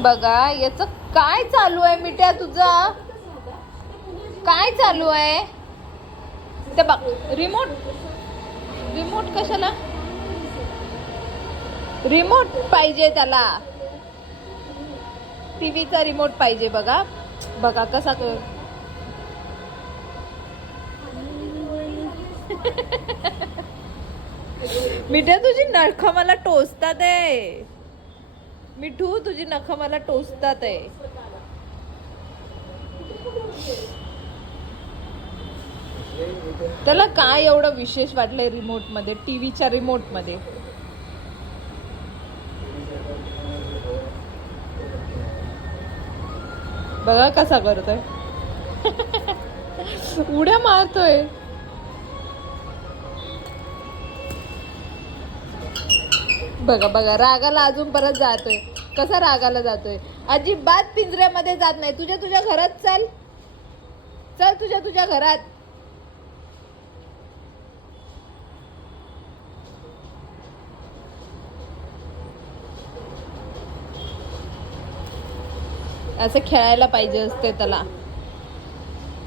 बघा याच काय चालू आहे मिठ्या तुझा काय चालू आहे ते बघ रिमोट रिमोट कशाला रिमोट पाहिजे त्याला टीव्हीचा रिमोट पाहिजे बघा बघा कसा कर मिठ्या तुझी नख मला टोचतात आहे मिठू तुझी नख मला टोचतात आहे त्याला काय एवढं विशेष वाटलंय रिमोट मध्ये टीव्हीच्या रिमोट मध्ये बघा कसा करतोय उड्या मारतोय बघा बघा रागाला अजून परत जातोय कसा रागाला जातोय अजिबात पिंजऱ्यामध्ये जात नाही तुझ्या तुझ्या घरात चल चल तुझ्या तुझ्या घरात असं खेळायला पाहिजे असते त्याला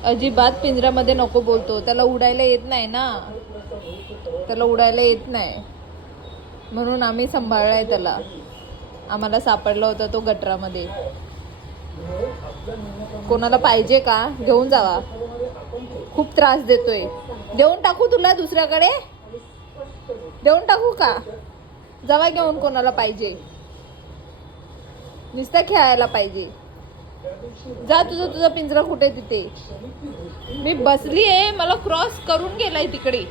अजिबात पिंजऱ्यामध्ये नको बोलतो त्याला उडायला येत नाही ना त्याला उडायला येत नाही म्हणून आम्ही सांभाळलाय त्याला आम्हाला सापडला होता तो गटरामध्ये कोणाला पाहिजे का घेऊन जावा खूप त्रास देतोय देऊन टाकू तुला दुसऱ्याकडे देऊन टाकू का जावा घेऊन कोणाला पाहिजे नुसतं खेळायला पाहिजे जा तुझं तुझा पिंजरा कुठे तिथे मी बसली आहे मला क्रॉस करून गेलाय तिकडे